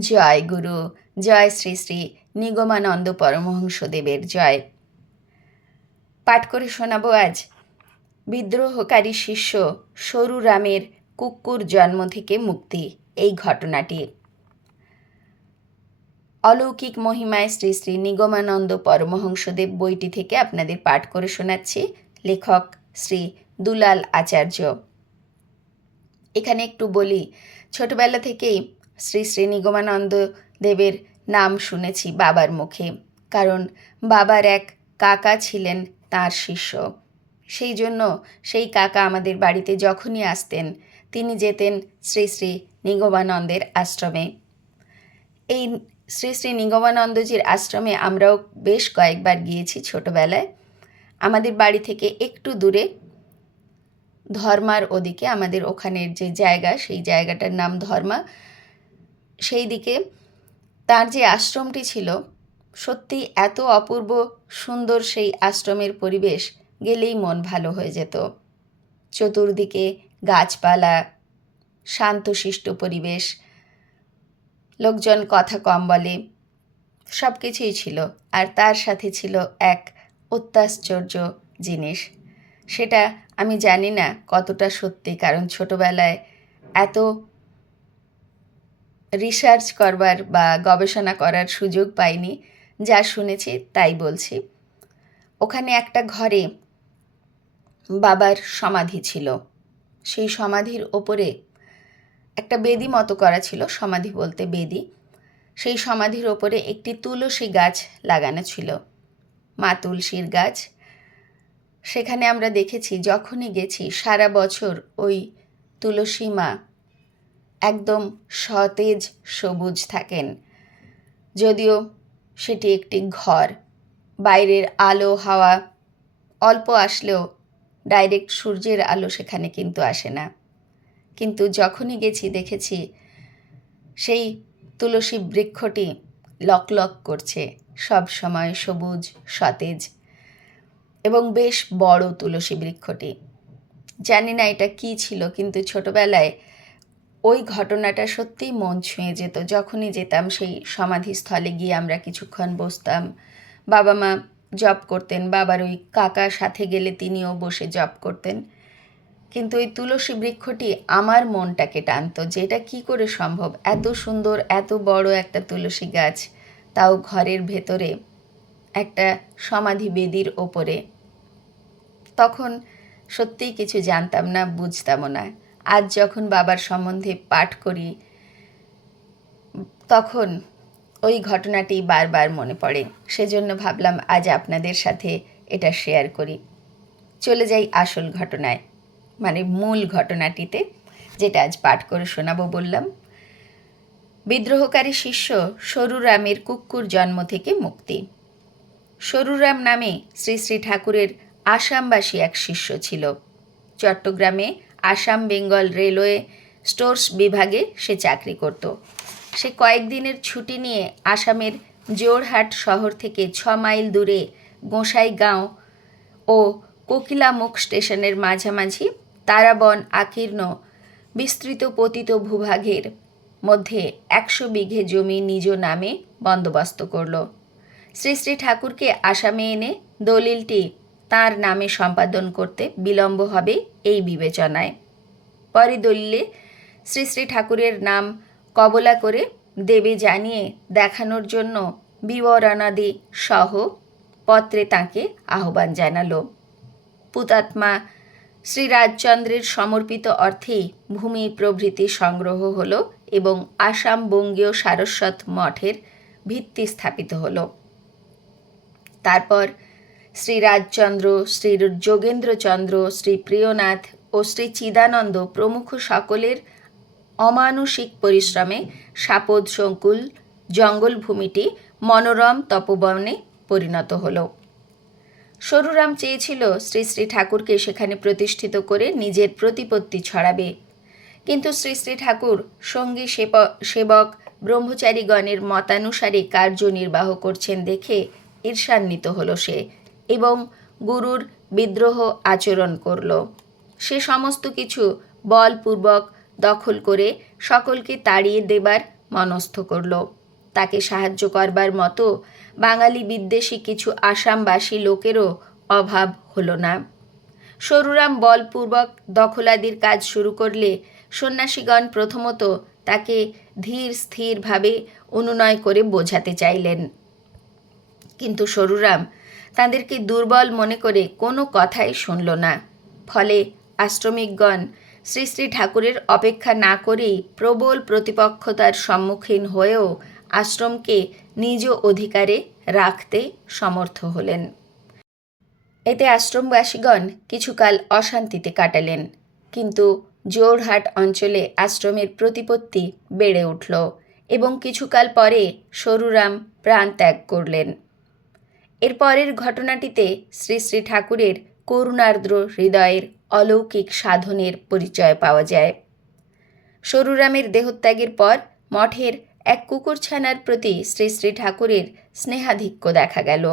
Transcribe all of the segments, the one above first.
জয় গুরু, জয় শ্রী শ্রী নিগমানন্দ পরমহংসদেবের জয়। পাঠ করে শোনাবো আজ। বিদ্রোহকারী শিষ্য সরু রামের কুক্কুর জন্ম থেকে মুক্তি, এই ঘটনাটি। অলৌকিক মহিমায় শ্রী শ্রী নিগমানন্দ পরমহংসদেব বইটি থেকে আপনাদের পাঠ করে শোনাচ্ছি। লেখক শ্রী দুলাল আচার্য। এখানে একটু বলি, ছোটবেলা থেকেই শ্রী শ্রী নিগমানন্দ দেবের নাম শুনেছি বাবার মুখে, কারণ বাবার এক কাকা ছিলেন তার শিষ্য। সেই জন্য সেই কাকা আমাদের বাড়িতে যখনই আসতেন, তিনি যেতেন শ্রী শ্রী নিগমানন্দের আশ্রমে। এই শ্রী শ্রী নিগমানন্দজির আশ্রমে আমরাও বেশ কয়েকবার গিয়েছি ছোটবেলায়। আমাদের বাড়ি থেকে একটু দূরে ধর্মার ওদিকে আমাদের ওখানের যে জায়গা, সেই জায়গাটার নাম ধর্মা। সেই দিকে তার যে আশ্রমটি ছিল সত্যি এত অপূর্ব সুন্দর সেই আশ্রমের পরিবেশ গেলেই মন ভালো হয়ে যেত। চতুর্দিকে গাছপালা, শান্তশিষ্ট পরিবেশ, লোকজন কথা কম বলে সব কিছুই ছিল। আর তার সাথে ছিল এক অত্যাশ্চর্য জিনিস। সেটা আমি জানি না কতটা সত্যি, কারণ ছোটবেলায় এত রিসার্চ করবার বা গবেষণা করার সুযোগ পাইনি, যা শুনেছি তাই বলছি। ওখানে একটা ঘরে বাবার সমাধি ছিল। সেই সমাধির ওপরে একটা বেদি মতো করা ছিল, সমাধি বলতে বেদি। সেই সমাধির ওপরে একটি তুলসী গাছ লাগানো ছিল, মা তুলসীর গাছ। সেখানে আমরা দেখেছি, যখনই গেছি, সারা বছর ওই তুলসী মা একদম সতেজ সবুজ থাকেন। যদিও সেটি একটি ঘর। বাইরের আলো, হাওয়া অল্প আসলেও ডাইরেক্ট সূর্যের আলো সেখানে কিন্তু আসে না। কিন্তু যখনই গেছি, দেখেছি সেই তুলসী বৃক্ষটি লকলক করছে, সব সময় সবুজ, সতেজ এবং বেশ বড় তুলসী বৃক্ষটি। জানি না এটা কী ছিল, কিন্তু ছোটবেলায় ওই ঘটনাটা সত্যিই মন ছুঁয়ে যেত। যখনই যেতাম সেই সমাধিস্থলে গিয়ে আমরা কিছুক্ষণ বসতাম। বাবা মা জব করতেন, বাবার ওই কাকার সাথে গেলে তিনিও বসে জব করতেন। কিন্তু ওই তুলসী বৃক্ষটি আমার মনটাকে টানতো যে, এটা কী করে সম্ভব? এত সুন্দর, এত বড় একটা তুলসী গাছ। তাও ঘরের ভেতরে একটা সমাধি বেদির ওপরে। তখন সত্যিই কিছু জানতাম না, বুঝতামও না। আজ যখন বাবার সম্বন্ধে পাঠ করি, তখন ওই ঘটনাটি বারবার মনে পড়ে। সেজন্য ভাবলাম আজ আপনাদের সাথে এটা শেয়ার করি। চলে যাই আসল ঘটনায় মানে মূল ঘটনাটিতে, যেটা আজ পাঠ করে শোনাবো বললাম। বিদ্রোহকারী শিষ্য সরুরামের কুক্কুর জন্ম থেকে মুক্তি। সরুরাম নামে শ্রী শ্রী ঠাকুরের আসামবাসী এক শিষ্য ছিল। চট্টগ্রামে আসাম বেঙ্গল রেলওয়ে স্টোর্স বিভাগে সে চাকরি করত। সে কয়েকদিনের ছুটি নিয়ে আসামের জোরহাট শহর থেকে ছ মাইল দূরে গোসাইগাঁও ও কোকিলামুখ স্টেশনের মাঝামাঝি তারাবন আকীর্ণ বিস্তৃত পতিত ভূভাগের মধ্যে একশো বিঘে জমি নিজ নামে বন্দোবস্ত করল। শ্রী শ্রী ঠাকুরকে আসামে এনে দলিলটি তার নামে সম্পাদন করতে বিলম্ব হবে এই বিবেচনায়। পরে দলিলে শ্রী শ্রী ঠাকুরের নাম কবলা করে দেবে জানিয়ে দেখানোর জন্য বিবরণাদি সহ পত্রে তাকে আহ্বান জানালো। পুতাত্মা শ্রীরাজচন্দ্রের সমর্পিত অর্থেই ভূমি প্রভৃতি সংগ্রহ হল এবং আসাম বঙ্গীয় সারস্বত মঠের ভিত্তি স্থাপিত হলো। তারপর শ্রীরাজচন্দ্র শ্রী যোগেন্দ্রচন্দ্র, শ্রী প্রিয়নাথ ও শ্রী চিদানন্দ প্রমুখ সকলের অমানুষিক পরিশ্রমে সাপদ সংকুল, জঙ্গলভূমিটি মনোরম তপবনে পরিণত হল। সরুরাম চেয়েছিল শ্রী শ্রী ঠাকুরকে সেখানে প্রতিষ্ঠিত করে নিজের প্রতিপত্তি ছড়াবে। কিন্তু শ্রী শ্রী ঠাকুর সঙ্গী সেবক ব্রহ্মচারীগণের মতানুসারে কার্যনির্বাহ করছেন দেখে ঈর্ষান্বিত হল সে। এবং গুরুর বিদ্রোহ আচরণ করল। সে সমস্ত কিছু বলপূর্বক দখল করে সকলকে তাড়িয়ে দেবার মনস্থ করল। তাকে সাহায্য করবার মতো বাঙালি বিদ্বেষী কিছু আসামবাসী লোকেরও অভাব হলো না। সরুরাম বলপূর্বক দখলাদির কাজ শুরু করলে সন্ন্যাসীগণ প্রথমত তাকে ধীর স্থিরভাবে অনুনয় করে বোঝাতে চাইলেন। কিন্তু সরুরাম তাদেরকে দুর্বল মনে করে কোনো কথাই শুনল না। ফলে আশ্রমিকগণ শ্রী শ্রী ঠাকুরের অপেক্ষা না করেই প্রবল প্রতিপক্ষতার সম্মুখীন হয়েও আশ্রমকে নিজ অধিকারে রাখতে সমর্থ হলেন। এতে আশ্রমবাসীগণ কিছুকাল অশান্তিতে কাটালেন, কিন্তু জোরহাট অঞ্চলে আশ্রমের প্রতিপত্তি বেড়ে উঠল এবং কিছুকাল পরে সরুরাম প্রাণ ত্যাগ করলেন। এর পরের ঘটনাটিতে শ্রী শ্রী ঠাকুরের করুণার্দ্র হৃদয়ের অলৌকিক সাধনের পরিচয় পাওয়া যায়। সরুরামের দেহত্যাগের পর মঠের এক কুকুরছানার প্রতি শ্রী শ্রী ঠাকুরের স্নেহাধিক্য দেখা গেল।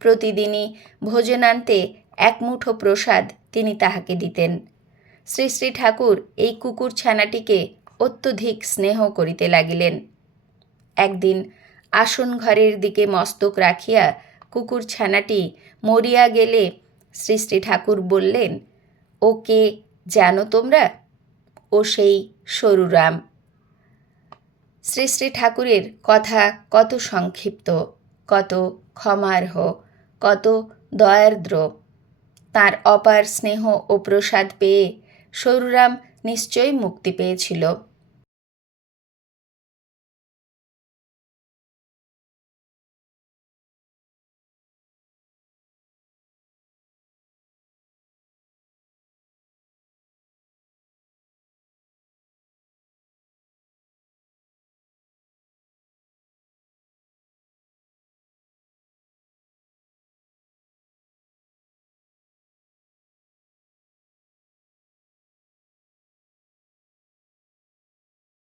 প্রতিদিনই ভোজনান্তে এক মুঠো প্রসাদ তিনি তাহাকে দিতেন। শ্রী শ্রী ঠাকুর এই কুকুর ছানাটিকে অত্যধিক স্নেহ করিতে লাগিলেন। একদিন আসন ঘরের দিকে মস্তক রাখিয়া কুকুর ছানাটি মরিয়া গেলে শ্রী শ্রী ঠাকুর বললেন, ও কে জানো তোমরা? ও সেই সরুরাম শ্রী শ্রী ঠাকুরের কথা কত সংক্ষিপ্ত, কত ক্ষমার্হ, কত দয়ার্দ্র। তার অপার স্নেহ ও প্রসাদ পেয়ে সরুরাম নিশ্চয়ই মুক্তি পেয়েছিল।